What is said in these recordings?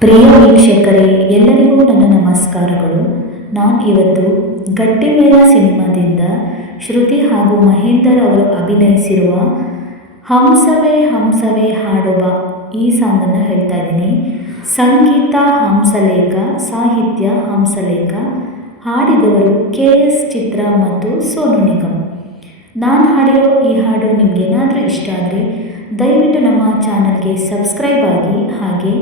ಪ್ರಿಯ ವೀಕ್ಷಕರೇ, ಎಲ್ಲರಿಗೂ ನನ್ನ ನಮಸ್ಕಾರಗಳು. ನಾನು ಇವತ್ತು ಗಟ್ಟಿಮೇಳ ಸಿನಿಮಾದಿಂದ ಶ್ರುತಿ ಹಾಗೂ ಮಹೇಂದರ್ ಅವರು ಅಭಿನಯಿಸಿರುವ ಹಂಸವೇ ಹಂಸವೇ ಹಾಡುವ ಈ ಸಾಂಗನ್ನು ಹೇಳ್ತಾ ಇದ್ದೀನಿ. ಸಂಗೀತ ಹಂಸಲೇಖ, ಸಾಹಿತ್ಯ ಹಂಸಲೇಖ, ಹಾಡಿದವರು ಕೆ ಎಸ್ ಚಿತ್ರ ಮತ್ತು ಸೋನು ನಿಗಮ್. ನಾನು ಹಾಡಿರೋ ಈ ಹಾಡು ನಿಮಗೇನಾದರೂ ಇಷ್ಟ ಆದರೆ ದಯವಿಟ್ಟು ನಮ್ಮ ಚಾನಲ್ಗೆ ಸಬ್ಸ್ಕ್ರೈಬ್ ಆಗಿ ಹಾಗೆ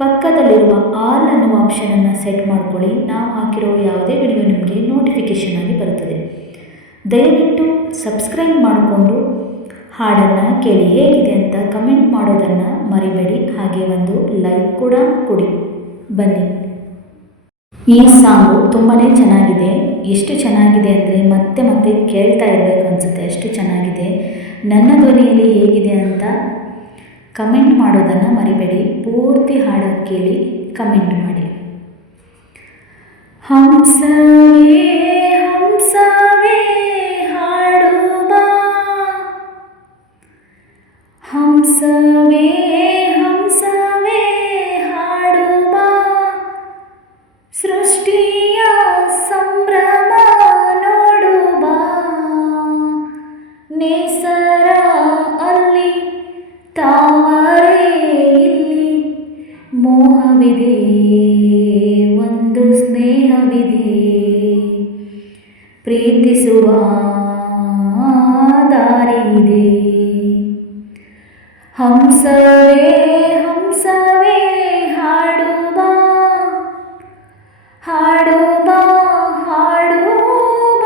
ಪಕ್ಕದಲ್ಲಿರುವ ಆಲ್ ಅನ್ನುವ ಆಪ್ಷನನ್ನು ಸೆಟ್ ಮಾಡ್ಕೊಳ್ಳಿ. ನಾವು ಹಾಕಿರೋ ಯಾವುದೇ ವಿಡಿಯೋ ನಿಮಗೆ ನೋಟಿಫಿಕೇಷನ್ ಆಗಿ ಬರುತ್ತದೆ. ದಯವಿಟ್ಟು ಸಬ್ಸ್ಕ್ರೈಬ್ ಮಾಡಿಕೊಂಡು ಹಾಡನ್ನು ಕೇಳಿ ಹೇಗಿದೆ ಅಂತ ಕಮೆಂಟ್ ಮಾಡೋದನ್ನು ಮರಿಬೇಡಿ. ಹಾಗೆ ಒಂದು ಲೈಕ್ ಕೂಡ ಕೊಡಿ. ಬನ್ನಿ. ಈ ಸಾಂಗು ತುಂಬಾ ಚೆನ್ನಾಗಿದೆ. ಎಷ್ಟು ಚೆನ್ನಾಗಿದೆ ಅಂದರೆ ಮತ್ತೆ ಮತ್ತೆ ಕೇಳ್ತಾ ಇರಬೇಕು ಅನಿಸುತ್ತೆ. ಅಷ್ಟು ಚೆನ್ನಾಗಿದೆ. ನನ್ನ ಧ್ವನಿಯಲ್ಲಿ ಹೇಗಿದೆ ಅಂತ ಕಮೆಂಟ್ ಮಾಡೋದನ್ನು ಮರಿಬೇಡಿ. ಪೂರ್ತಿ ಹಾಡು ಕೇಳಿ ಕಮೆಂಟ್ ಮಾಡಿ. ಹಂಸವೇ ಹಂಸವೇ ಹಾಡು ಬಾ ಹಂಸವೇ ಪ್ರೀತಿಸುವ ದಾರಿ ಇದೆ ಹಂಸವೇ ಹಂಸವೇ ಹಾಡುವ ಹಾಡುವ ಹಾಡುವ.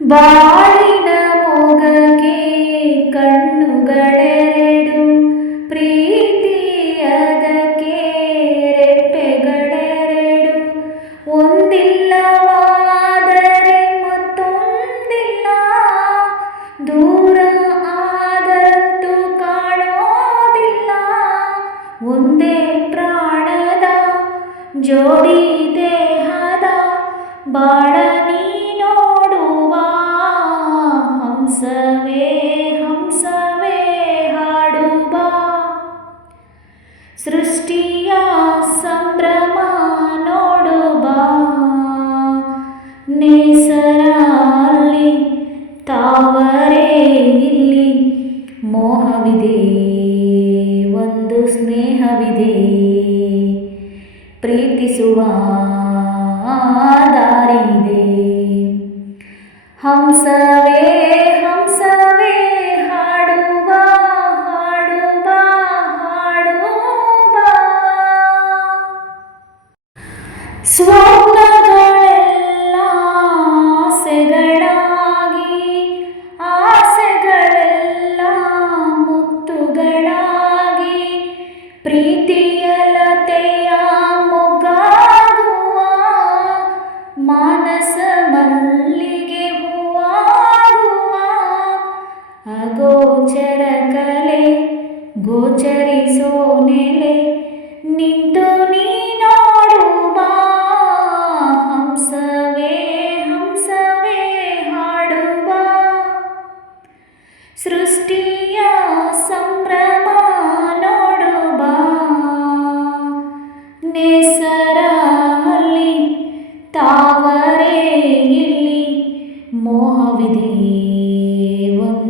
ಬಾಳಿನ ಜೋಡಿ ದೇಹದ ಬಾಳ ನೀ ನೋಡುವ ಹಂಸವೇ ಹಂಸವೇ ಹಾಡುವ. ಸೃಷ್ಟಿಯ ಸಂಭ್ರಮ ನೋಡುವ. ನೇಸರಲ್ಲಿ ತಾವರೇ ತಾವರೆ ಇಲ್ಲಿ ಮೋಹವಿದೆ, ಒಂದು ಸ್ನೇಹವಿದೆ. ಪ್ರೀತಿಸುವ ದಾರಿದೆ ಹಂಸವೇ ಹಂಸವೇ ಹಾಡುವ ಹಾಡುವ ಹಾಡುವ. ಸ್ವಪ್ನಗಳೆಲ್ಲ ಆಸೆಗಳಾಗಿ ಆಸೆಗಳೆಲ್ಲ ಮುತ್ತುಗಳಾಗಿ ಪ್ರೀತಿಯ ಅಗೋಚರ ಕಲೆ ಗೋಚರಿಸೋ ನೆಲೆ ನಿಂತು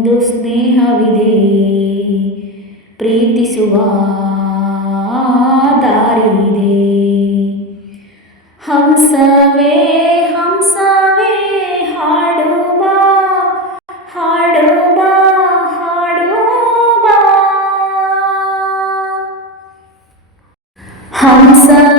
ಒಂದು ಸ್ನೇಹವಿದೆ ಪ್ರೀತಿಸುವ ದಾರಿ ಇದೆ ಹಂಸವೇ ಹಂಸವೇ ಹಾಡುವ ಹಾಡುವ ಹಾಡುವ. ಹಂಸವೇ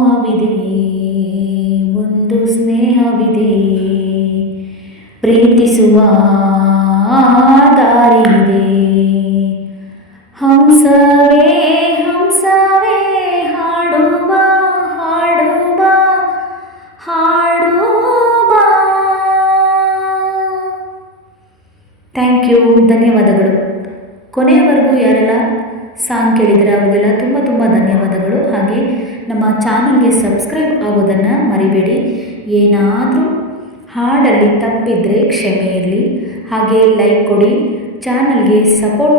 ಮೋಹವಿದೆ ಒಂದು ಸ್ನೇಹವಿದೆ. ಪ್ರೀತಿಸುವ ದಾರಿಯಿದೆ ಹಂಸವೇ ಹಂಸವೇ, ಹಾಡುವ ಹಾಡುವ ಹಾಡುವ. ಥ್ಯಾಂಕ್ ಯು ಧನ್ಯವಾದಗಳು. ಕೊನೆಯವರೆಗೂ ಯಾರೆಲ್ಲ ಸಾಂಗ್ ಕೇಳಿದರೆ ಅವರಿಗೆಲ್ಲ ತುಂಬ ತುಂಬ ಧನ್ಯವಾದಗಳು. ಹಾಗೆ ನಮ್ಮ ಚಾನಲ್ಗೆ ಸಬ್ಸ್ಕ್ರೈಬ್ ಆಗೋದನ್ನು ಮರಿಬೇಡಿ. ಏನಾದರೂ ಹಾಡಲ್ಲಿ ತಪ್ಪಿದರೆ ಕ್ಷಮೆ ಇರಲಿ. ಹಾಗೆ ಲೈಕ್ ಕೊಡಿ. ಚಾನಲ್ಗೆ ಸಪೋರ್ಟ್